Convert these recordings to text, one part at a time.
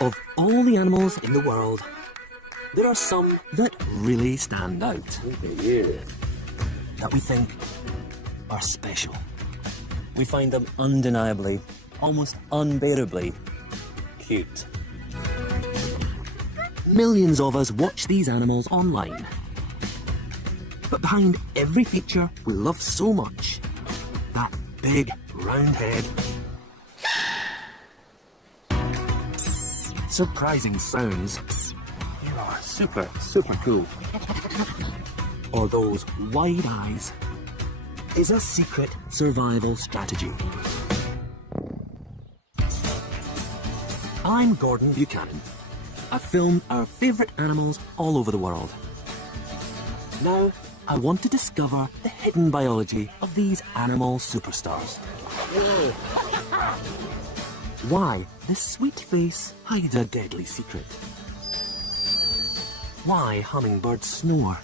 Of all the animals in the world, there are some that really stand out. That we think are special. We find them undeniably, almost unbearably cute. Millions of us watch these animals online. But behind every feature we love so much, that big round head, surprising sounds, super cool, or those wide eyes, is a secret survival strategy. I'm Gordon Buchanan. I've filmed our favourite animals all over the world. Now, I want to discover the hidden biology of these animal superstars. Why this sweet face hides a deadly secret. Why hummingbirds snore.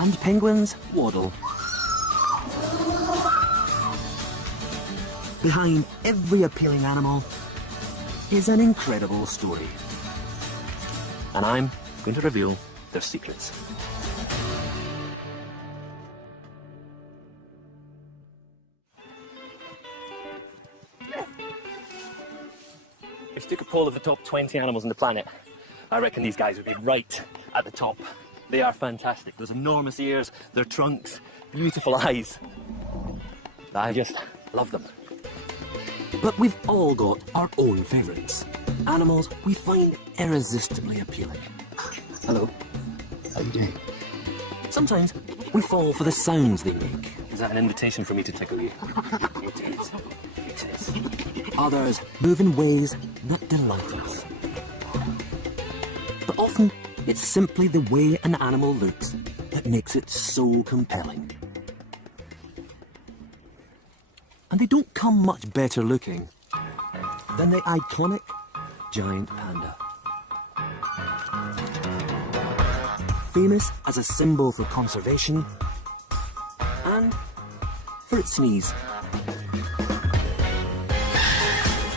And penguins waddle. Behind every appealing animal is an incredible story. And I'm going to reveal their secrets. If you took a poll of the top 20 animals on the planet, I reckon these guys would be right at the top. They are fantastic. Those enormous ears, their trunks, beautiful eyes. I just love them. But we've all got our own favourites. Animals we find irresistibly appealing. Hello. How are you doing? Sometimes we fall for the sounds they make. Is that an invitation for me to tickle you? It is. It is. Others move in ways that delight us. But often, it's simply the way an animal looks that makes it so compelling. And they don't come much better looking than the iconic giant panda. Famous as a symbol for conservation and for its sneeze.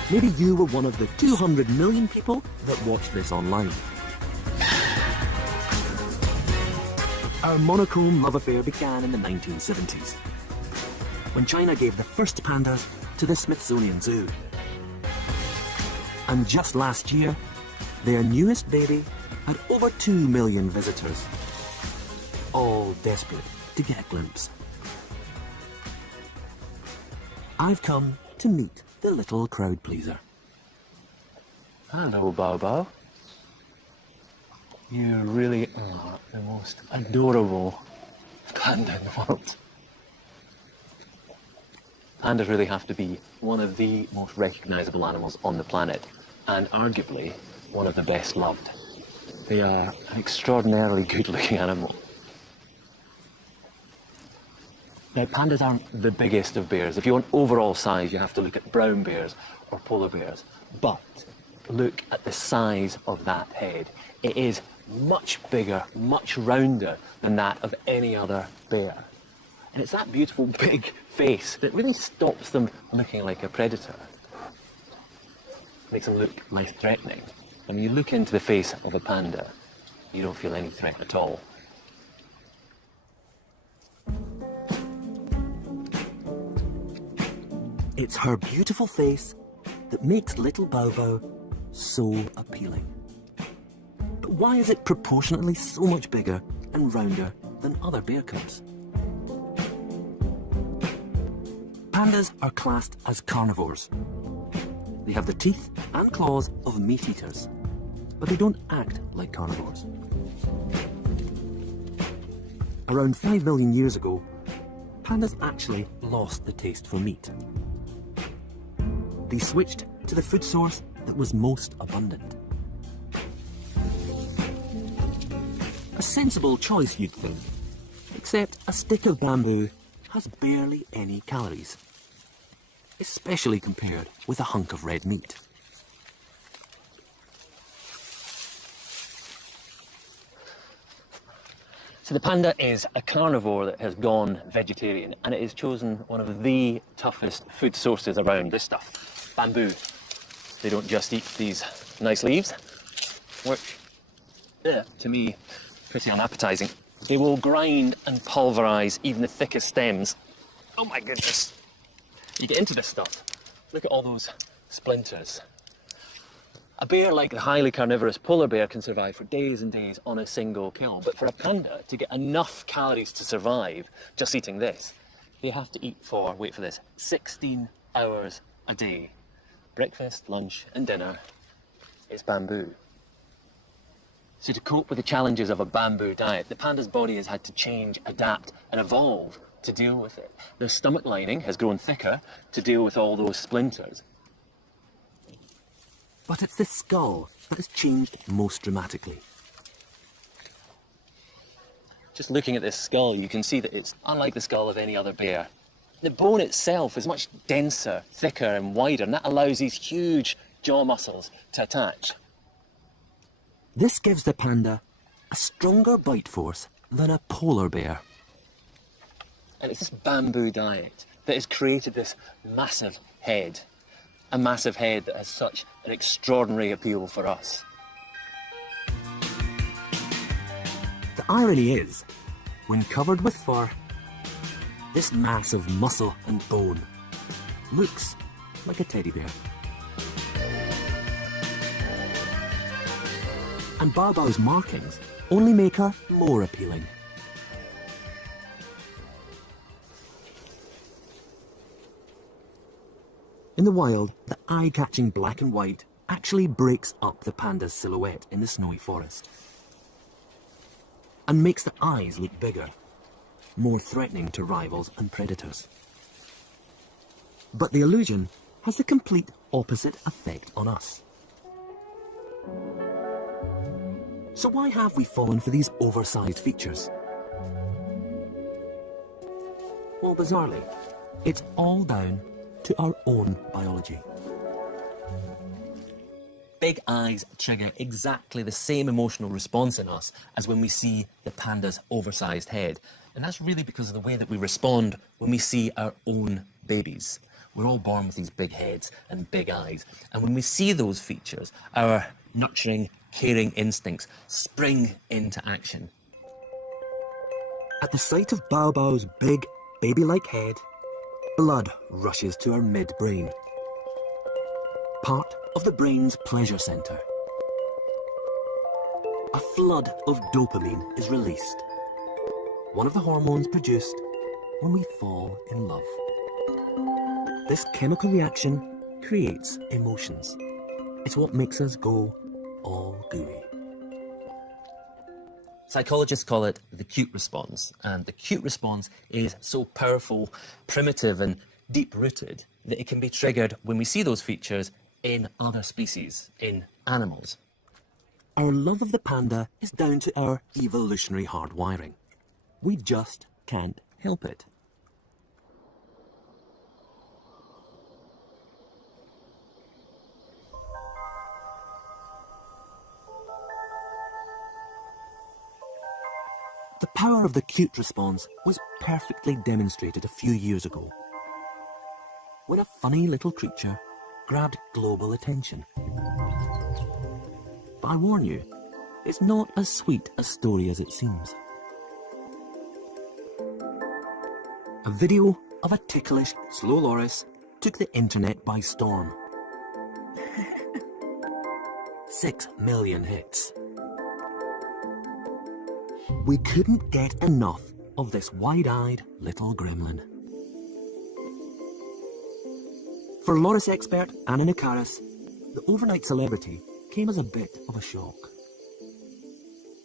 Maybe you were one of the 200 million people that watched this online. Our monochrome love affair began in the 1970s, when China gave the first pandas to the Smithsonian Zoo. And just last year, their newest baby had over 2 million visitors, all desperate to get a glimpse. I've come to meet the little crowd pleaser. Hello, Bobo. You really are the most adorable panda in the world. Pandas really have to be one of the most recognisable animals on the planet, and arguably one of the best loved. They are an extraordinarily good-looking animal. Now, pandas aren't the biggest of bears. If you want overall size, you have to look at brown bears or polar bears. But look at the size of that head. It is much bigger, much rounder than that of any other bear. And it's that beautiful big face that really stops them looking like a predator. Makes them look less threatening. And when you look into the face of a panda, you don't feel any threat at all. It's her beautiful face that makes little Bao so appealing. But why is it proportionately so much bigger and rounder than other bear cubs? Pandas are classed as carnivores. They have the teeth and claws of meat eaters, but they don't act like carnivores. Around 5 million years ago, pandas actually lost the taste for meat. They switched to the food source that was most abundant. A sensible choice, you'd think, except a stick of bamboo has barely any calories, especially compared with a hunk of red meat. So the panda is a carnivore that has gone vegetarian, and it has chosen one of the toughest food sources around. This stuff, bamboo. They don't just eat these nice leaves, which, to me, pretty unappetizing. They will grind and pulverize even the thickest stems. Oh my goodness. You get into this stuff, look at all those splinters. A bear like the highly carnivorous polar bear can survive for days and days on a single kill, but for a panda to get enough calories to survive just eating this, they have to eat for, wait for this, 16 hours a day. Breakfast, lunch and dinner is bamboo. So to cope with the challenges of a bamboo diet, the panda's body has had to change, adapt and evolve to deal with it. Their stomach lining has grown thicker to deal with all those splinters. But it's the skull that has changed most dramatically. Just looking at this skull, you can see that it's unlike the skull of any other bear. The bone itself is much denser, thicker and wider, and that allows these huge jaw muscles to attach. This gives the panda a stronger bite force than a polar bear. And it's this bamboo diet that has created this massive head. A massive head that has such an extraordinary appeal for us. The irony is, when covered with fur, this mass of muscle and bone looks like a teddy bear. And Baobao's markings only make her more appealing. In the wild, the eye-catching black and white actually breaks up the panda's silhouette in the snowy forest and makes the eyes look bigger, more threatening to rivals and predators. But the illusion has the complete opposite effect on us. So why have we fallen for these oversized features? Well, bizarrely, it's all down to our own biology. Big eyes trigger exactly the same emotional response in us as when we see the panda's oversized head. And that's really because of the way that we respond when we see our own babies. We're all born with these big heads and big eyes. And when we see those features, our nurturing, caring instincts spring into action. At the sight of Baobao's big, baby-like head, blood rushes to our midbrain, part of the brain's pleasure center. A flood of dopamine is released, one of the hormones produced when we fall in love. This chemical reaction creates emotions. It's what makes us go all gooey. Psychologists call it the cute response, and the cute response is so powerful, primitive and deep-rooted that it can be triggered when we see those features in other species, in animals. Our love of the panda is down to our evolutionary hardwiring. We just can't help it. The power of the cute response was perfectly demonstrated a few years ago, when a funny little creature grabbed global attention. But I warn you, it's not as sweet a story as it seems. A video of a ticklish slow loris took the internet by storm. 6 million hits. We couldn't get enough of this wide-eyed little gremlin. For loris expert Anna Nikaris, the overnight celebrity came as a bit of a shock.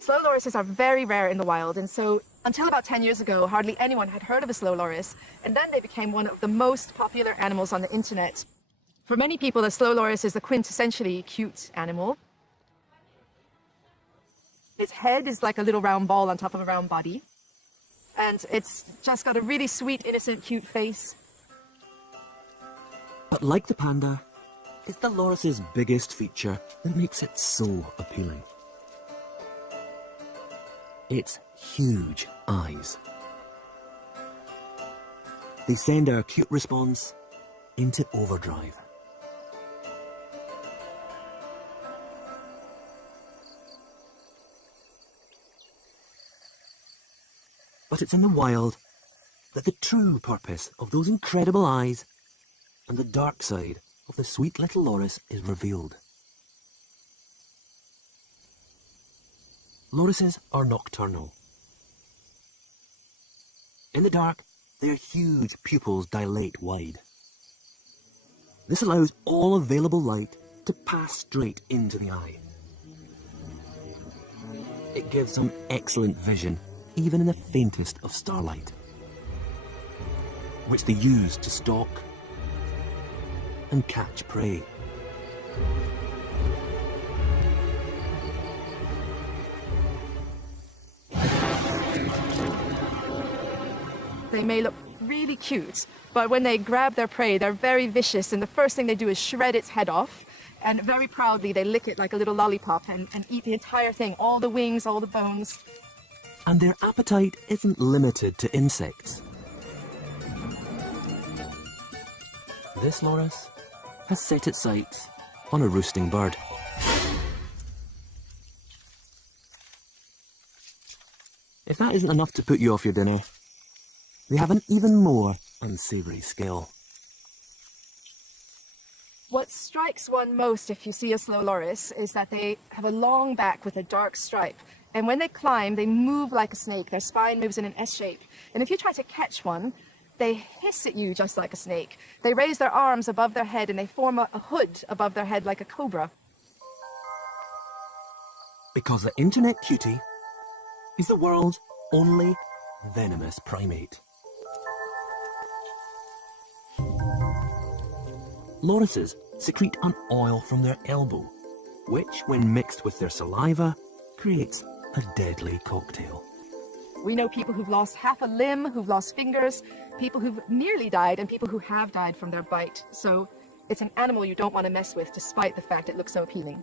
Slow lorises are very rare in the wild, and so until about 10 years ago, hardly anyone had heard of a slow loris, and then they became one of the most popular animals on the internet. For many people, a slow loris is a quintessentially cute animal. Its head is like a little round ball on top of a round body, and it's just got a really sweet, innocent, cute face. But like the panda, it's the loris's biggest feature that makes it so appealing. Its huge eyes. They send our cute response into overdrive. But it's in the wild that the true purpose of those incredible eyes and the dark side of the sweet little loris is revealed. Lorises are nocturnal. In the dark, their huge pupils dilate wide. This allows all available light to pass straight into the eye. It gives them excellent vision, even in the faintest of starlight, which they use to stalk and catch prey. They may look really cute, but when they grab their prey, they're very vicious, and the first thing they do is shred its head off, and very proudly they lick it like a little lollipop and eat the entire thing, all the wings, all the bones. And their appetite isn't limited to insects. This loris has set its sights on a roosting bird. If that isn't enough to put you off your dinner, they have an even more unsavoury skill. What strikes one most if you see a slow loris is that they have a long back with a dark stripe. And when they climb, they move like a snake. Their spine moves in an S shape. And if you try to catch one, they hiss at you just like a snake. They raise their arms above their head and they form a hood above their head like a cobra. Because the internet cutie is the world's only venomous primate. Lorises secrete an oil from their elbow, which, when mixed with their saliva, creates a deadly cocktail. We know people who've lost half a limb, who've lost fingers, people who've nearly died, and people who have died from their bite. So it's an animal you don't want to mess with, despite the fact it looks so appealing.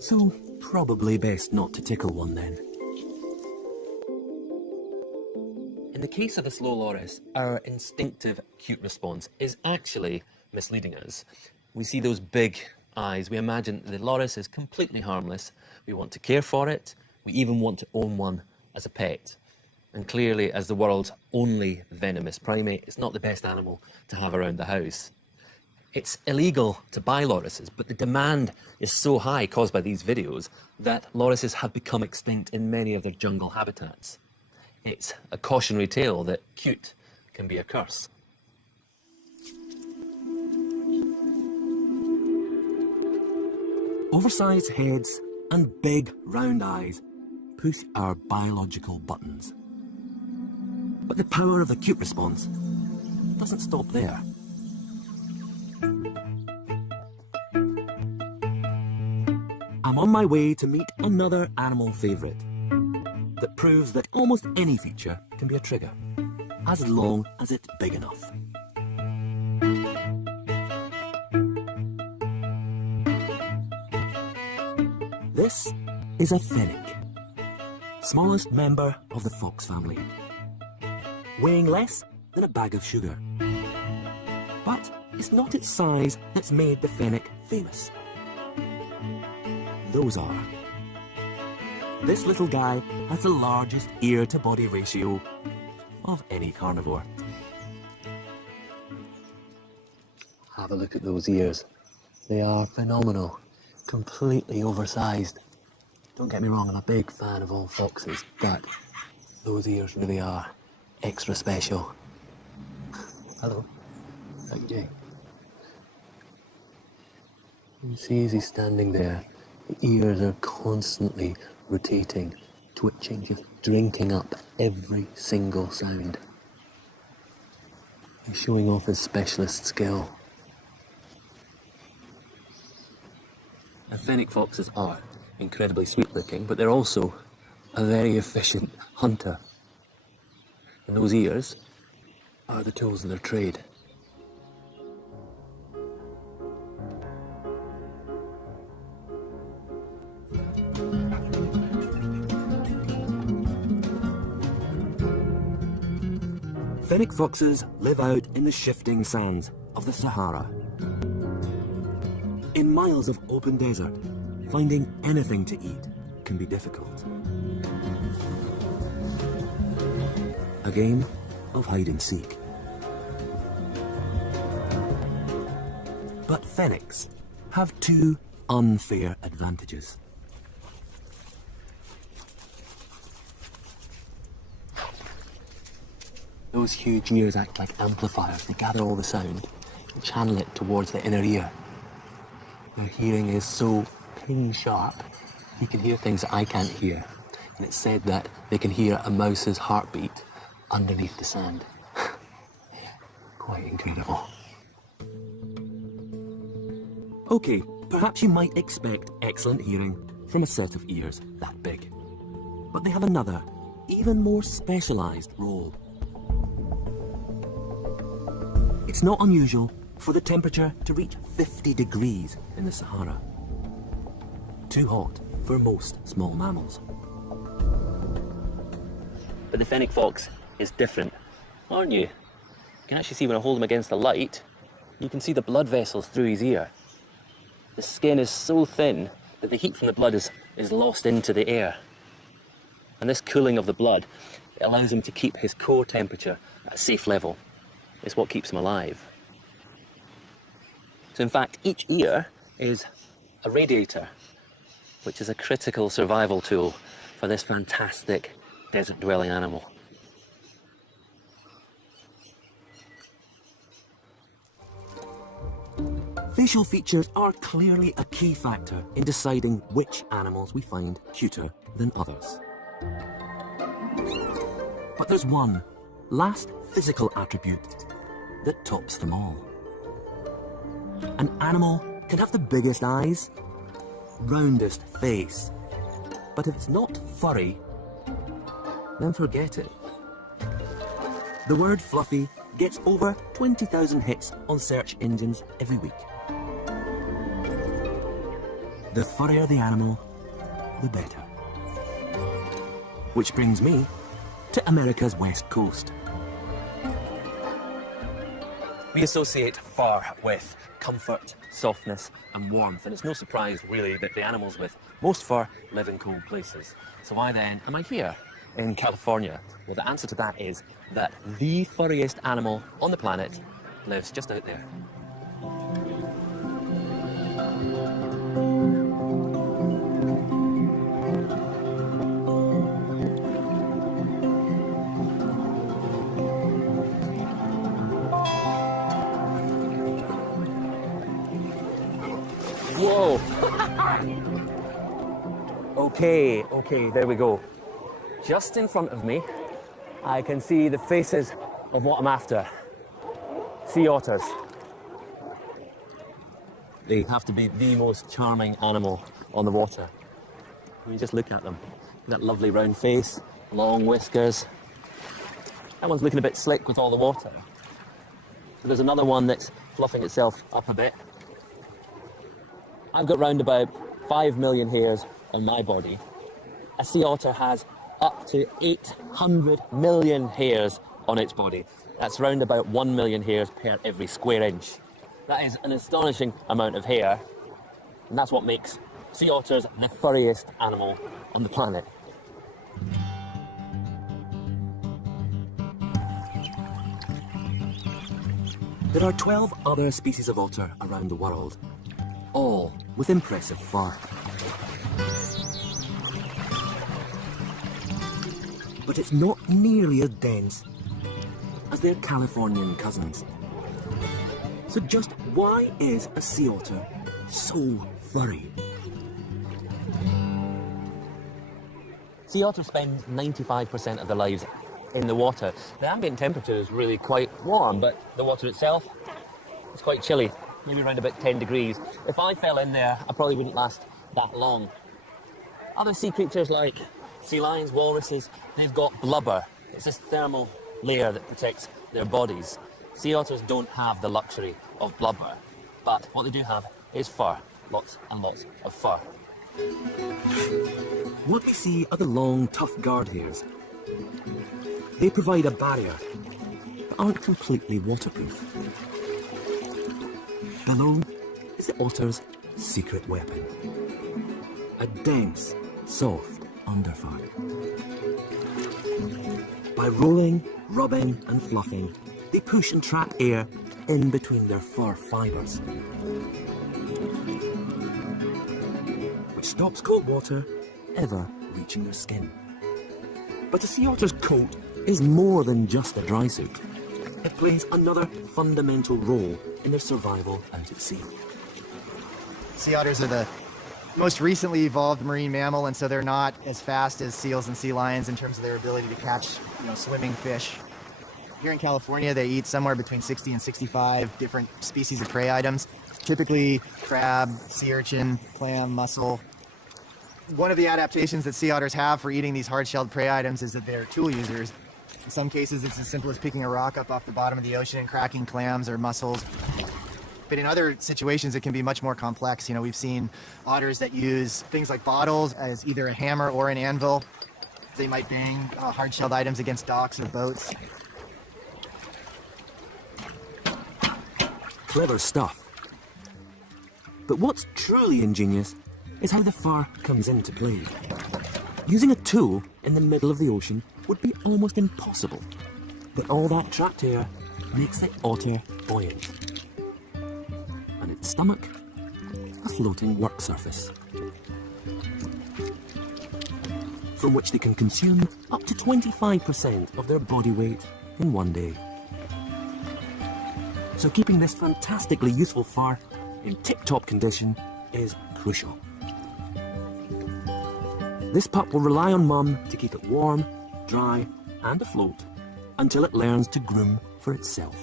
So probably best not to tickle one then. In the case of a slow loris, our instinctive cute response is actually misleading us. We see those big eyes, we imagine the loris is completely harmless, we want to care for it, we even want to own one as a pet. And clearly, as the world's only venomous primate, it's not the best animal to have around the house. It's illegal to buy lorises, but the demand is so high caused by these videos that lorises have become extinct in many of their jungle habitats. It's a cautionary tale that cute can be a curse. Oversized heads and big round eyes push our biological buttons. But the power of the cute response doesn't stop there. I'm on my way to meet another animal favourite that proves that almost any feature can be a trigger, as long as it's big enough. This is a fennec, smallest member of the fox family, weighing less than a bag of sugar. But it's not its size that's made the fennec famous. Those are. This little guy has the largest ear-to-body ratio of any carnivore. Have a look at those ears. They are phenomenal, completely oversized. Don't get me wrong, I'm a big fan of all foxes, but those ears really are extra special. Hello, how you doing? You see as he's standing there, the ears are constantly rotating, twitching, just drinking up every single sound. He's showing off his specialist skill. Now, fennec foxes are incredibly sweet looking, but they're also a very efficient hunter. And those ears are the tools of their trade. Fennec foxes live out in the shifting sands of the Sahara. In miles of open desert, finding anything to eat can be difficult. A game of hide and seek. But fennecs have two unfair advantages. Those huge ears act like amplifiers. They gather all the sound and channel it towards the inner ear. Their hearing is so pin sharp, you can hear things that I can't hear. And it's said that they can hear a mouse's heartbeat underneath the sand. Quite incredible. Okay, perhaps you might expect excellent hearing from a set of ears that big. But they have another, even more specialised role. It's not unusual for the temperature to reach 50 degrees in the Sahara. Too hot for most small mammals. But the fennec fox is different, aren't you? You can actually see when I hold him against the light, you can see the blood vessels through his ear. The skin is so thin that the heat from the blood is lost into the air. And this cooling of the blood, it allows him to keep his core temperature at a safe level. It's what keeps him alive. So in fact, each ear is a radiator, which is a critical survival tool for this fantastic desert-dwelling animal. Facial features are clearly a key factor in deciding which animals we find cuter than others. But there's one last physical attribute that tops them all. An animal can have the biggest eyes, roundest face, but if it's not furry, then forget it. The word fluffy gets over 20,000 hits on search engines every week. The furrier the animal, the better. Which brings me to America's west coast. We associate fur with comfort, softness and warmth, and it's no surprise really that the animals with most fur live in cold places. So why then am I here in California? Well, the answer to that is that the furriest animal on the planet lives just out there. Whoa! Okay, there we go. Just in front of me, I can see the faces of what I'm after. Sea otters. They have to be the most charming animal on the water. When you just look at them. That lovely round face, long whiskers. That one's looking a bit slick with all the water. So there's another one that's fluffing itself up a bit. I've got round about 5 million hairs on my body. A sea otter has up to 800 million hairs on its body. That's round about 1 million hairs per every square inch. That is an astonishing amount of hair, and that's what makes sea otters the furriest animal on the planet. There are 12 other species of otter around the world, all with impressive fur. But it's not nearly as dense as their Californian cousins. So just why is a sea otter so furry? Sea otters spend 95% of their lives in the water. The ambient temperature is really quite warm, but the water itself is quite chilly, maybe around about 10 degrees. If I fell in there, I probably wouldn't last that long. Other sea creatures like sea lions, walruses, they've got blubber. It's this thermal layer that protects their bodies. Sea otters don't have the luxury of blubber, but what they do have is fur. Lots and lots of fur. What we see are the long, tough guard hairs. They provide a barrier but aren't completely waterproof. Below is the otter's secret weapon. A dense, soft underfur. By rolling, rubbing and fluffing, they push and trap air in between their fur fibres, which stops cold water ever reaching their skin. But a sea otter's coat is more than just a dry suit. It plays another fundamental role in their survival out at sea. Sea otters are the most recently evolved marine mammal, and so they're not as fast as seals and sea lions in terms of their ability to catch, swimming fish. Here in California, they eat somewhere between 60 and 65 different species of prey items, typically crab, sea urchin, clam, mussel. One of the adaptations that sea otters have for eating these hard-shelled prey items is that they're tool users. In some cases, it's as simple as picking a rock up off the bottom of the ocean and cracking clams or mussels. But in other situations, it can be much more complex. We've seen otters that use things like bottles as either a hammer or an anvil. They might bang hard-shelled items against docks or boats. Clever stuff. But what's truly ingenious is how the fur comes into play. Using a tool in the middle of the ocean would be almost impossible. But all that trapped air makes the otter buoyant. And its stomach, a floating work surface, from which they can consume up to 25% of their body weight in one day. So keeping this fantastically useful fur in tip-top condition is crucial. This pup will rely on mum to keep it warm, dry and afloat until it learns to groom for itself.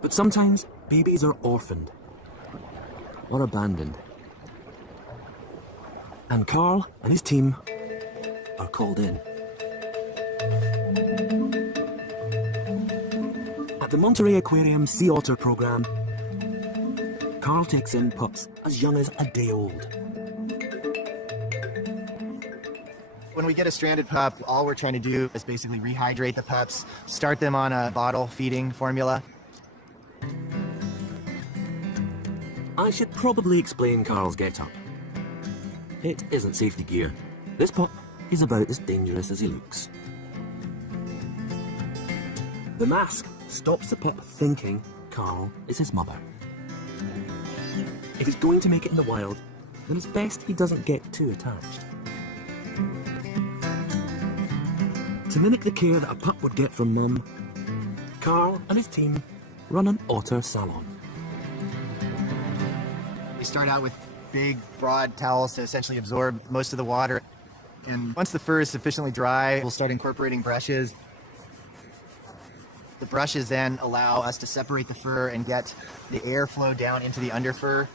But sometimes babies are orphaned or abandoned. And Carl and his team are called in. At the Monterey Aquarium Sea Otter Programme, Carl takes in pups as young as a day old. When we get a stranded pup, all we're trying to do is basically rehydrate the pups, start them on a bottle feeding formula. I should probably explain Carl's get-up. It isn't safety gear. This pup is about as dangerous as he looks. The mask stops the pup thinking Carl is his mother. If he's going to make it in the wild, then it's best he doesn't get too attached. To mimic the care that a pup would get from mum, Carl and his team run an otter salon. We start out with big, broad towels to essentially absorb most of the water. And once the fur is sufficiently dry, we'll start incorporating brushes. The brushes then allow us to separate the fur and get the airflow down into the underfur.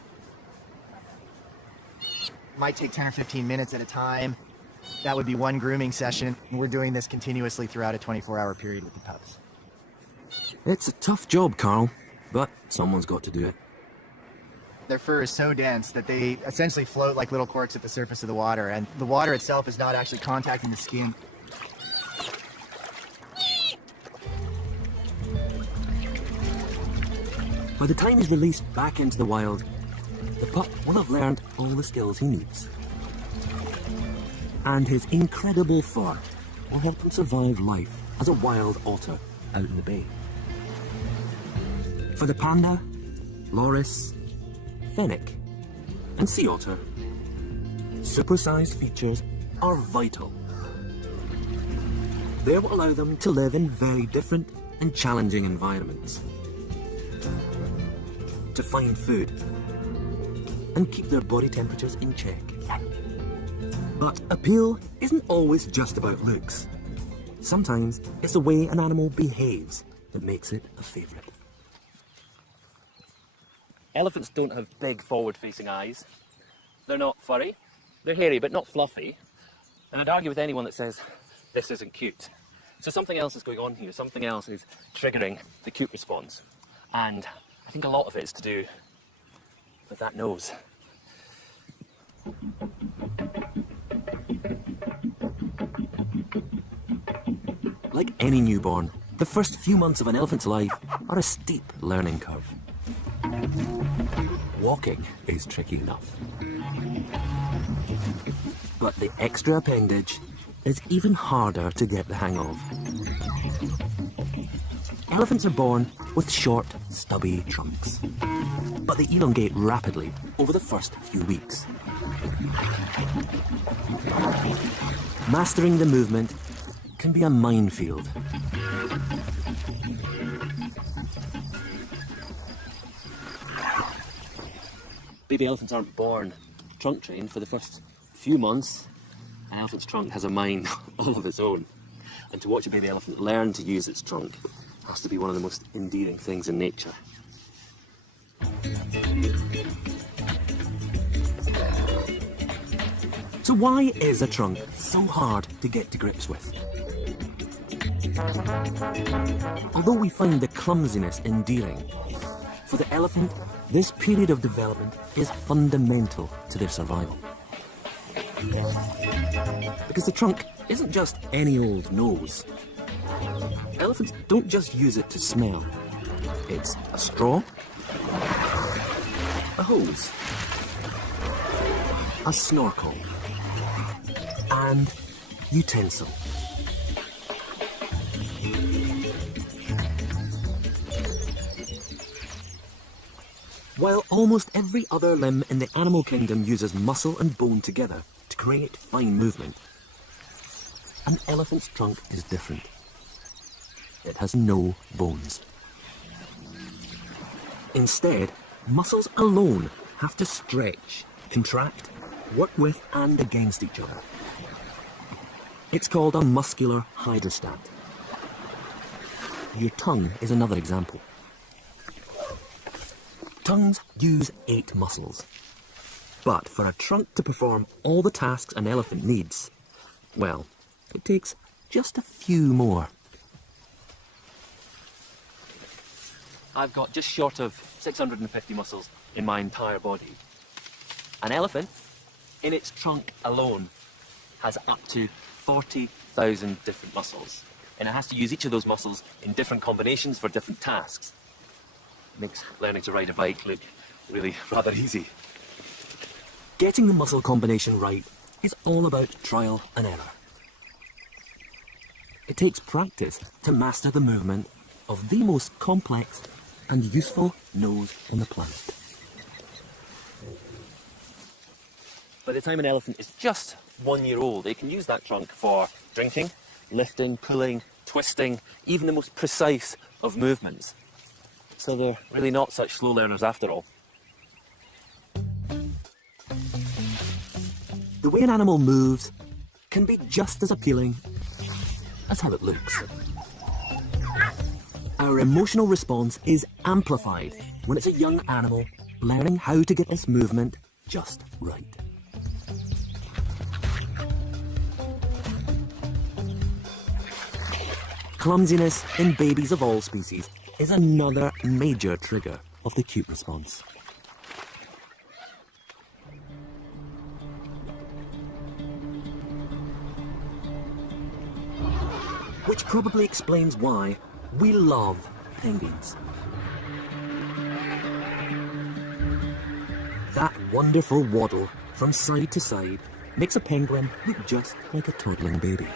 It might take 10 or 15 minutes at a time. That would be one grooming session. And we're doing this continuously throughout a 24-hour period with the pups. It's a tough job, Carl, but someone's got to do it. Their fur is so dense that they essentially float like little corks at the surface of the water, and the water itself is not actually contacting the skin. By the time he's released back into the wild, the pup will have learned all the skills he needs. And his incredible fur will help him survive life as a wild otter out in the bay. For the panda, loris, fennec, and sea otter, supersized features are vital. They will allow them to live in very different and challenging environments, to find food, and keep their body temperatures in check. But appeal isn't always just about looks. Sometimes it's the way an animal behaves that makes it a favourite. Elephants don't have big forward-facing eyes. They're not furry. They're hairy, but not fluffy. And I'd argue with anyone that says this isn't cute. So something else is going on here. Something else is triggering the cute response. And I think a lot of it is to do with that nose. Like any newborn, the first few months of an elephant's life are a steep learning curve. Walking is tricky enough. But the extra appendage is even harder to get the hang of. Elephants are born with short, stubby trunks, but they elongate rapidly over the first few weeks. Mastering the movement can be a minefield. Baby elephants aren't born trunk trained for the first few months. An elephant's trunk has a mind all of its own. And to watch a baby elephant learn to use its trunk has to be one of the most endearing things in nature. So why is a trunk so hard to get to grips with? Although we find the clumsiness endearing, for the elephant, this period of development is fundamental to their survival. Because the trunk isn't just any old nose. Elephants don't just use it to smell. It's a straw, a hose, a snorkel, and utensil. While almost every other limb in the animal kingdom uses muscle and bone together to create fine movement, an elephant's trunk is different. It has no bones. Instead, muscles alone have to stretch, contract, work with and against each other. It's called a muscular hydrostat. Your tongue is another example. Tongues use 8 muscles. But for a trunk to perform all the tasks an elephant needs, well, it takes just a few more. I've got just short of 650 muscles in my entire body. An elephant, in its trunk alone, has up to 40,000 different muscles. And it has to use each of those muscles in different combinations for different tasks. Makes learning to ride a bike look really rather easy. Getting the muscle combination right is all about trial and error. It takes practice to master the movement of the most complex and useful nose on the planet. By the time an elephant is just 1 year old, it can use that trunk for drinking, lifting, pulling, twisting, even the most precise of movements. So they're really not such slow learners after all. The way an animal moves can be just as appealing as how it looks. Our emotional response is amplified when it's a young animal learning how to get this movement just right. Clumsiness in babies of all species is another major trigger of the cute response. Which probably explains why we love penguins. That wonderful waddle from side to side makes a penguin look just like a toddling baby.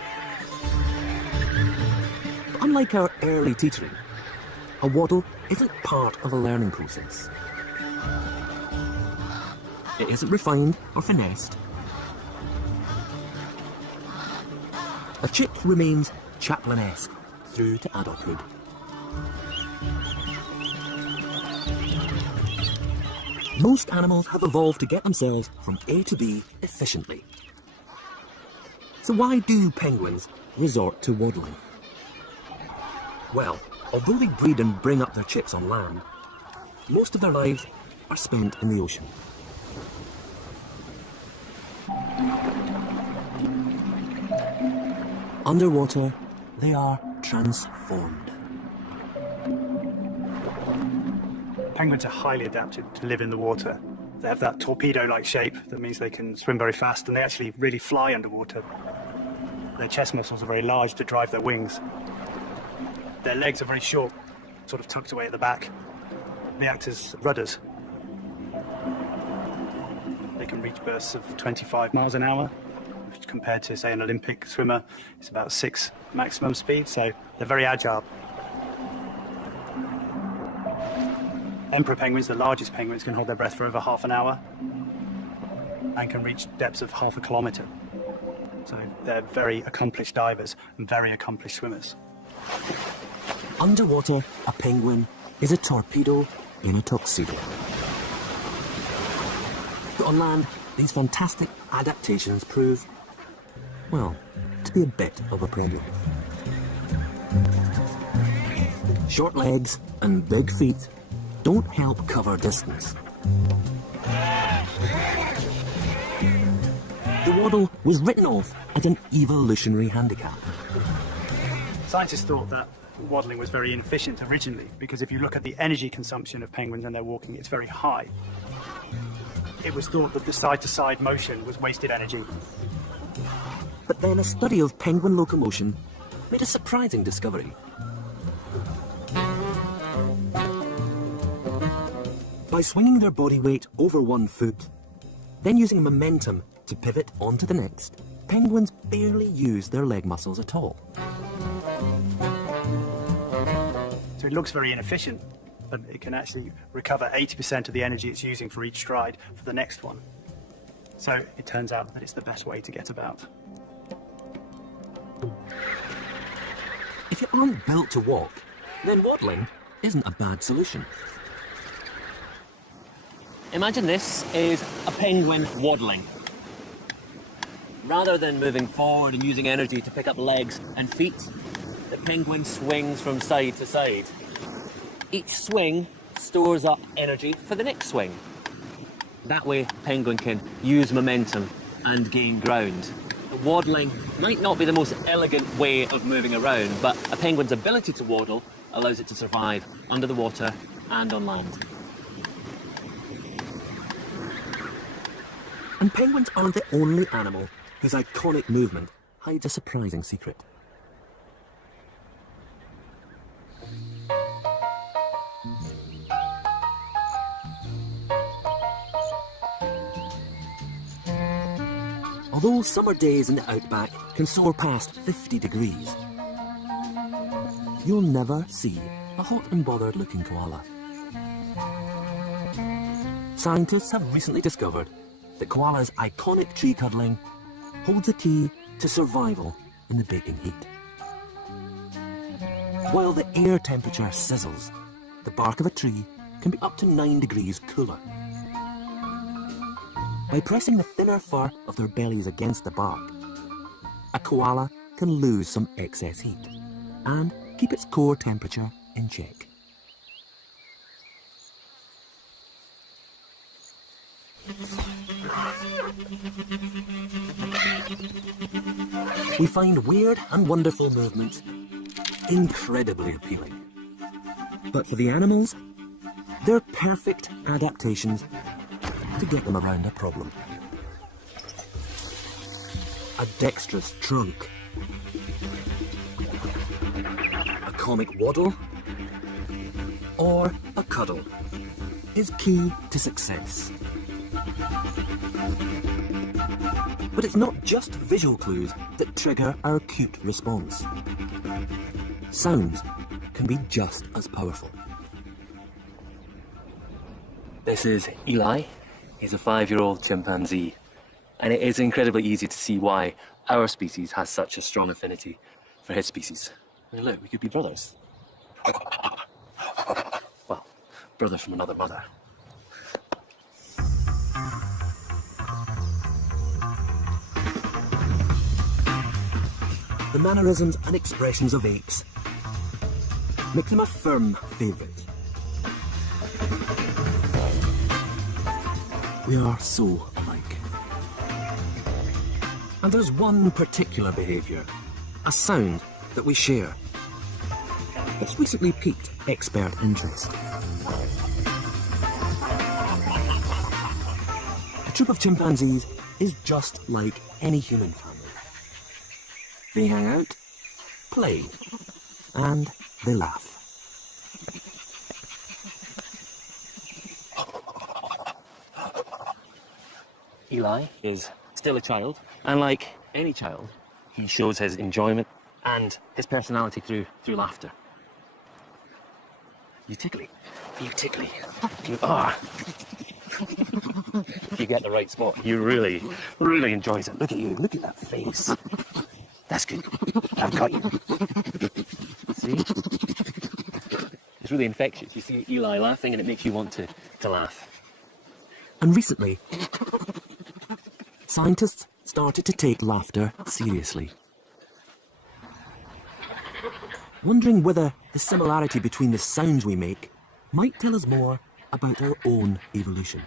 But unlike our early teetering, a waddle isn't part of a learning process. It isn't refined or finessed. A chip remains Chaplin-esque through to adulthood. Most animals have evolved to get themselves from A to B efficiently. So why do penguins resort to waddling? Well, although they breed and bring up their chicks on land, most of their lives are spent in the ocean. Underwater, they are transformed. Penguins are highly adapted to live in the water. They have that torpedo-like shape that means they can swim very fast, and they actually really fly underwater. Their chest muscles are very large to drive their wings. Their legs are very short, sort of tucked away at the back. They act as rudders. They can reach bursts of 25 miles an hour, which compared to, say, an Olympic swimmer, it's about 6 maximum speed, so they're very agile. Emperor penguins, the largest penguins, can hold their breath for over half an hour and can reach depths of half a kilometre. So they're very accomplished divers and very accomplished swimmers. Underwater, a penguin is a torpedo in a tuxedo. But on land, these fantastic adaptations prove, well, to be a bit of a problem. Short legs and big feet don't help cover distance. The waddle was written off as an evolutionary handicap. Scientists thought that waddling was very inefficient originally, because if you look at the energy consumption of penguins when they're walking, it's very high. It was thought that the side-to-side motion was wasted energy. But then a study of penguin locomotion made a surprising discovery. By swinging their body weight over one foot, then using momentum to pivot onto the next, penguins barely use their leg muscles at all. So it looks very inefficient, but it can actually recover 80% of the energy it's using for each stride for the next one. So it turns out that it's the best way to get about. If you aren't built to walk, then waddling isn't a bad solution. Imagine this is a penguin waddling. Rather than moving forward and using energy to pick up legs and feet, the penguin swings from side to side. Each swing stores up energy for the next swing. That way, penguin can use momentum and gain ground. Waddling might not be the most elegant way of moving around, but a penguin's ability to waddle allows it to survive under the water and on land. And penguins aren't the only animal whose iconic movement hides a surprising secret. Although summer days in the outback can soar past 50 degrees, you'll never see a hot and bothered looking koala. Scientists have recently discovered that koala's iconic tree cuddling holds the key to survival in the baking heat. While the air temperature sizzles, the bark of a tree can be up to 9 degrees cooler. By pressing the thinner fur of their bellies against the bark, a koala can lose some excess heat and keep its core temperature in check. We find weird and wonderful movements incredibly appealing. But for the animals, they're perfect adaptations to get them around a problem. A dexterous trunk, a comic waddle, or a cuddle is key to success. But it's not just visual clues that trigger our acute response. Sounds can be just as powerful. This is Eli. He's a 5-year-old chimpanzee, and it is incredibly easy to see why our species has such a strong affinity for his species. I mean, look, we could be brothers. Well, brothers from another mother. The mannerisms and expressions of apes make them a firm favourite. We are so alike. And there's one particular behaviour, a sound that we share, that's recently piqued expert interest. A troop of chimpanzees is just like any human family. They hang out, play, and they laugh. Eli is still a child, and like any child, he shows his enjoyment and his personality through laughter. You tickly. You tickly. You are. If you get the right spot, he really, really enjoys it. Look at you. Look at that face. That's good. I've got you. See? It's really infectious. You see Eli laughing and it makes you want to laugh. And recently, scientists started to take laughter seriously, wondering whether the similarity between the sounds we make might tell us more about our own evolution.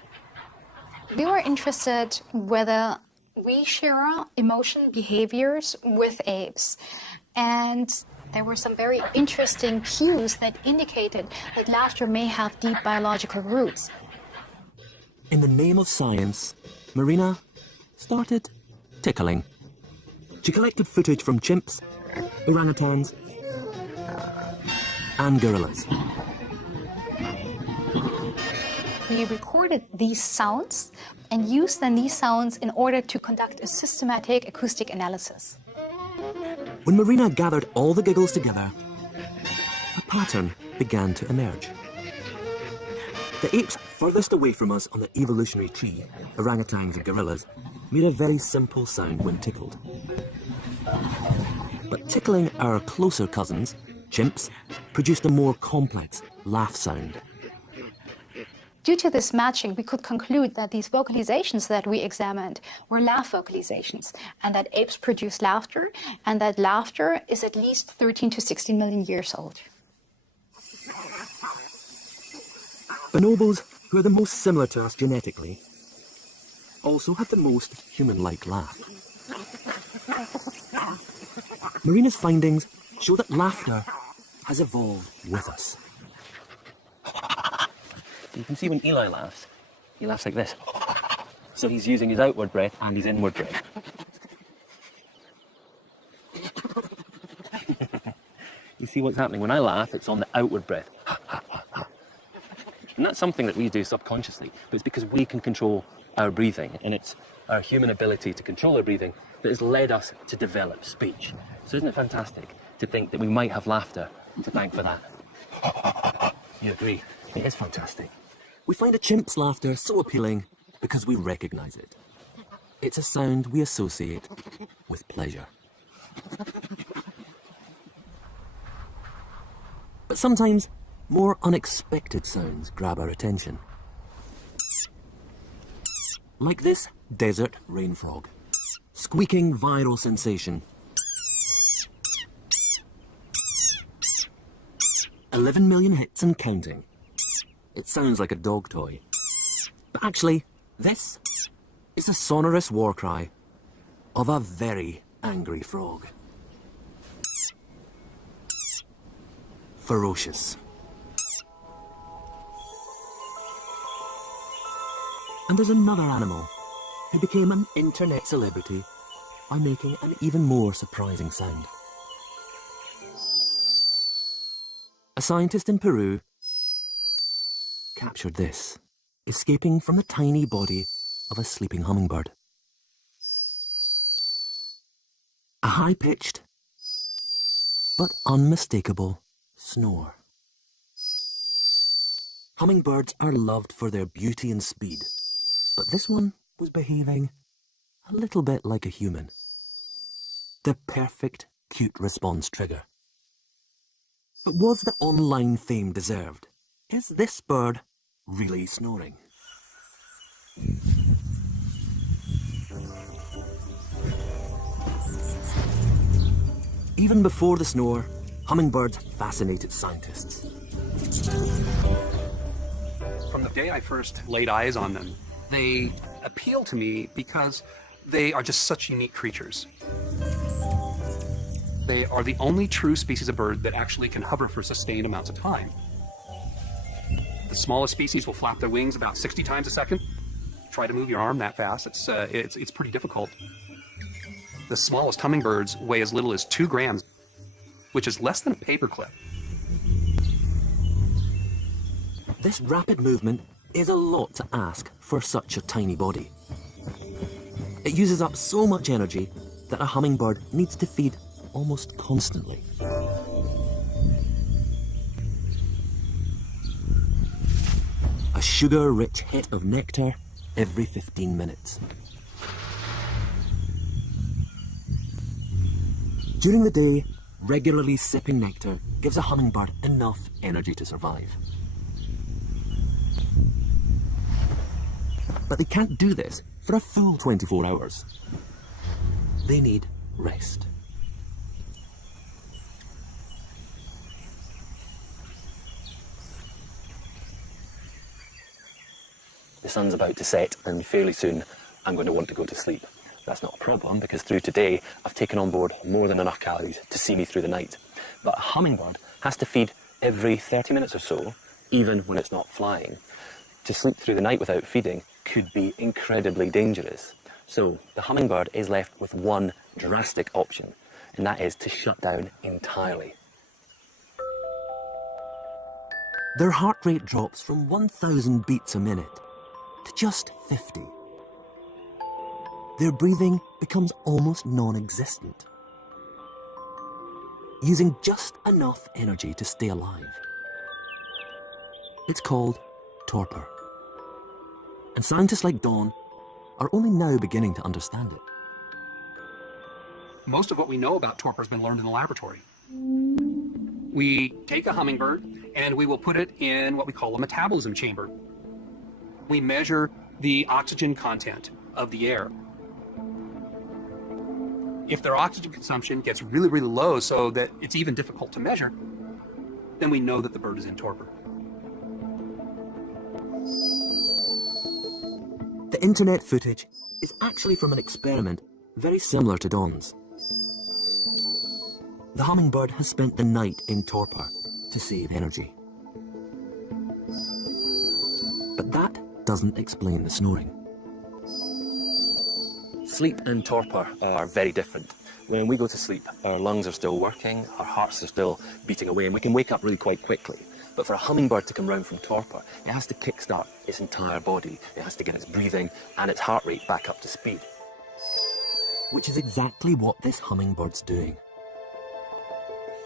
We were interested whether we share emotion behaviors with apes, and there were some very interesting cues that indicated that laughter may have deep biological roots. In the name of science, Marina started tickling. She collected footage from chimps, orangutans, and gorillas. We recorded these sounds and used then these sounds in order to conduct a systematic acoustic analysis. When Marina gathered all the giggles together, a pattern began to emerge. The apes furthest away from us on the evolutionary tree, orangutans and gorillas, made a very simple sound when tickled. But tickling our closer cousins, chimps, produced a more complex laugh sound. Due to this matching, we could conclude that these vocalizations that we examined were laugh vocalizations, and that apes produce laughter, and that laughter is at least 13 to 16 million years old. Bonobos, who are the most similar to us genetically, also have the most human-like laugh. Marina's findings show that laughter has evolved with us. You can see when Eli laughs, he laughs like this. So he's using his outward breath and his inward breath. You see what's happening? When I laugh, it's on the outward breath. And that's something that we do subconsciously, but it's because we can control our breathing, and it's our human ability to control our breathing that has led us to develop speech. So isn't it fantastic to think that we might have laughter to thank for that? You agree? It is fantastic. We find a chimp's laughter so appealing because we recognize it. It's a sound we associate with pleasure. But sometimes more unexpected sounds grab our attention. Like this desert rain frog. Squeaking viral sensation. 11 million hits and counting. It sounds like a dog toy. But actually, this is a sonorous war cry of a very angry frog. Ferocious. And there's another animal who became an internet celebrity by making an even more surprising sound. A scientist in Peru captured this, escaping from the tiny body of a sleeping hummingbird. A high-pitched but unmistakable snore. Hummingbirds are loved for their beauty and speed, but this one was behaving a little bit like a human. The perfect cute response trigger. But was the online fame deserved? Is this bird really snoring? Even before the snore, hummingbirds fascinated scientists. From the day I first laid eyes on them, they appeal to me because they are just such unique creatures. They are the only true species of bird that actually can hover for sustained amounts of time. The smallest species will flap their wings about 60 times a second. Try to move your arm that fast, it's pretty difficult. The smallest hummingbirds weigh as little as 2 grams. which is less than a paperclip. This rapid movement is a lot to ask for such a tiny body. It uses up so much energy that a hummingbird needs to feed almost constantly. A sugar-rich hit of nectar every 15 minutes. During the day, regularly sipping nectar gives a hummingbird enough energy to survive. But they can't do this for a full 24 hours. They need rest. The sun's about to set, and fairly soon I'm going to want to go to sleep. That's not a problem, because through today I've taken on board more than enough calories to see me through the night. But a hummingbird has to feed every 30 minutes or so, even when it's not flying. To sleep through the night without feeding could be incredibly dangerous. So the hummingbird is left with one drastic option, and that is to shut down entirely. Their heart rate drops from 1,000 beats a minute to just 50. Their breathing becomes almost non-existent, using just enough energy to stay alive. It's called torpor. And scientists like Dawn are only now beginning to understand it. Most of what we know about torpor has been learned in the laboratory. We take a hummingbird and we will put it in what we call a metabolism chamber. We measure the oxygen content of the air. If their oxygen consumption gets really, really low so that it's even difficult to measure, then we know that the bird is in torpor. The internet footage is actually from an experiment very similar to Dawn's. The hummingbird has spent the night in torpor to save energy. But that doesn't explain the snoring. Sleep and torpor are very different. When we go to sleep, our lungs are still working, our hearts are still beating away, and we can wake up really quite quickly. But for a hummingbird to come round from torpor, it has to kickstart its entire body. It has to get its breathing and its heart rate back up to speed. Which is exactly what this hummingbird's doing.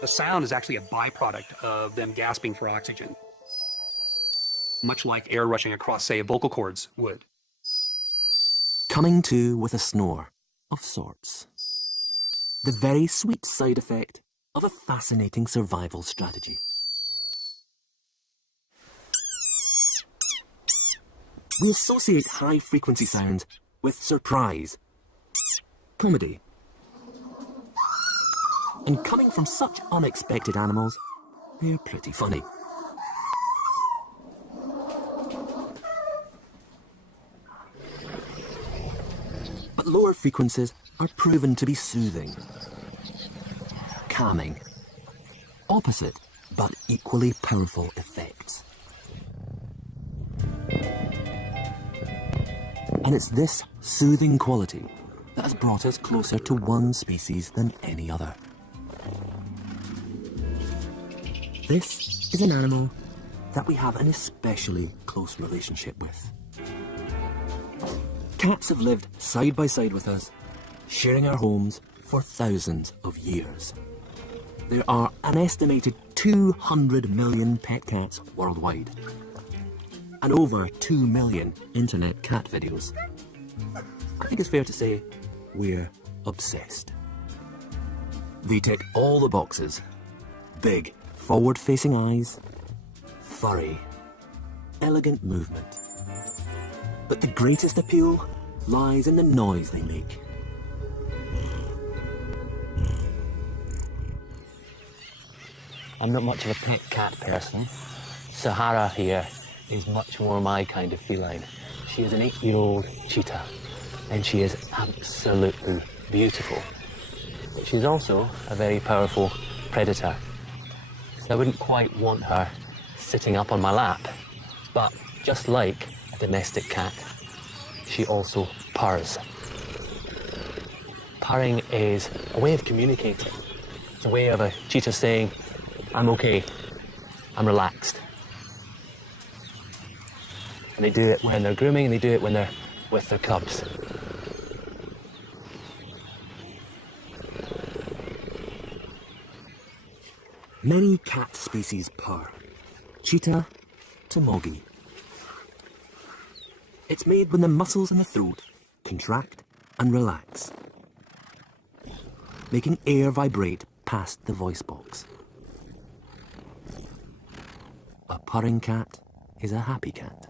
The sound is actually a byproduct of them gasping for oxygen, much like air rushing across, say, vocal cords would. Coming to with a snore of sorts. The very sweet side effect of a fascinating survival strategy. We associate high-frequency sounds with surprise, comedy. And coming from such unexpected animals, they're pretty funny. But lower frequencies are proven to be soothing, calming, opposite but equally powerful effects. And it's this soothing quality that has brought us closer to one species than any other. This is an animal that we have an especially close relationship with. Cats have lived side by side with us, sharing our homes for thousands of years. There are an estimated 200 million pet cats worldwide, and over 2 million internet cat videos. I think it's fair to say we're obsessed. They tick all the boxes. Big, forward-facing eyes, furry, elegant movement. But the greatest appeal lies in the noise they make. I'm not much of a pet cat person. Sahara here is much more my kind of feline. She is an 8-year-old cheetah, and she is absolutely beautiful. But she's also a very powerful predator. So I wouldn't quite want her sitting up on my lap, but just like a domestic cat, she also purrs. Purring is a way of communicating. It's a way of a cheetah saying, I'm okay, I'm relaxed. And they do it when they're grooming, and they do it when they're with their cubs. Many cat species purr, cheetah to moggy. It's made when the muscles in the throat contract and relax, making air vibrate past the voice box. A purring cat is a happy cat,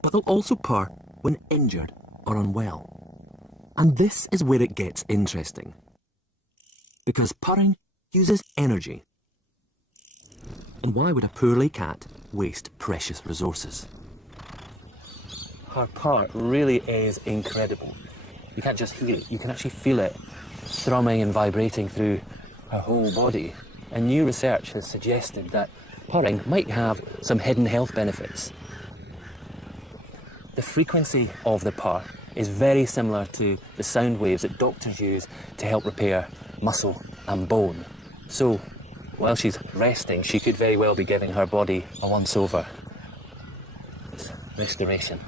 but they'll also purr when injured or unwell. And this is where it gets interesting, because purring uses energy. And why would a poorly cat waste precious resources? Her purr really is incredible. You can't just hear it, you can actually feel it thrumming and vibrating through her whole body. And new research has suggested that purring might have some hidden health benefits. The frequency of the purr is very similar to the sound waves that doctors use to help repair muscle and bone. So, while she's resting, she could very well be giving her body a once-over. It's restoration.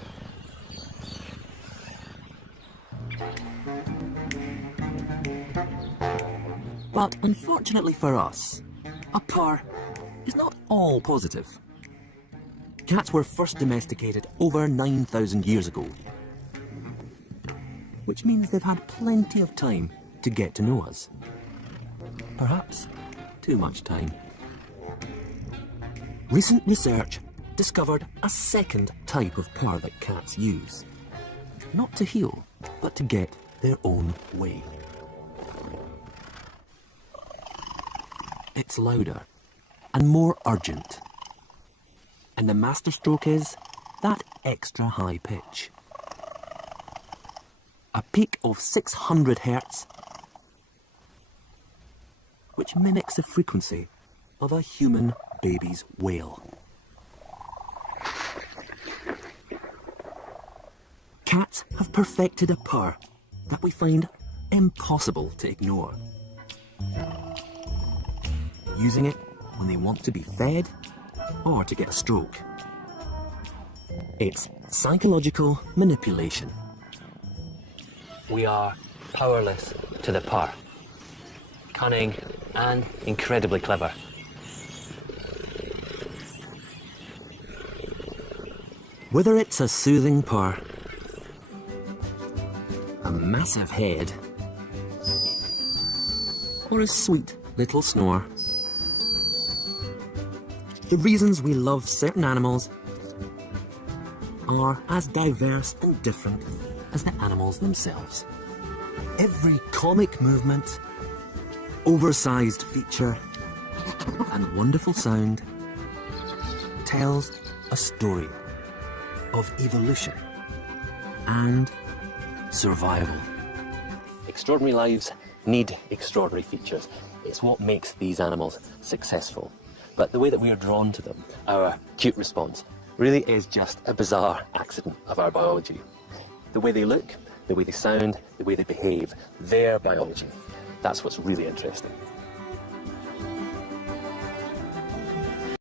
But unfortunately for us, a purr is not all positive. Cats were first domesticated over 9,000 years ago, which means they've had plenty of time to get to know us. Perhaps too much time. Recent research discovered a second type of purr that cats use. Not to heal, but to get their own way. It's louder and more urgent. And the masterstroke is that extra high pitch. A peak of 600 Hz, which mimics the frequency of a human baby's wail. Cats have perfected a purr that we find impossible to ignore. Using it when they want to be fed or to get a stroke. It's psychological manipulation. We are powerless to the purr. Cunning and incredibly clever. Whether it's a soothing purr, a massive head, or a sweet little snore, the reasons we love certain animals are as diverse and different as the animals themselves. Every comic movement, oversized feature, and wonderful sound tells a story of evolution and survival. Extraordinary lives need extraordinary features. It's what makes these animals successful. But the way that we are drawn to them, our cute response, really is just a bizarre accident of our biology. The way they look, the way they sound, the way they behave, their biology. That's what's really interesting.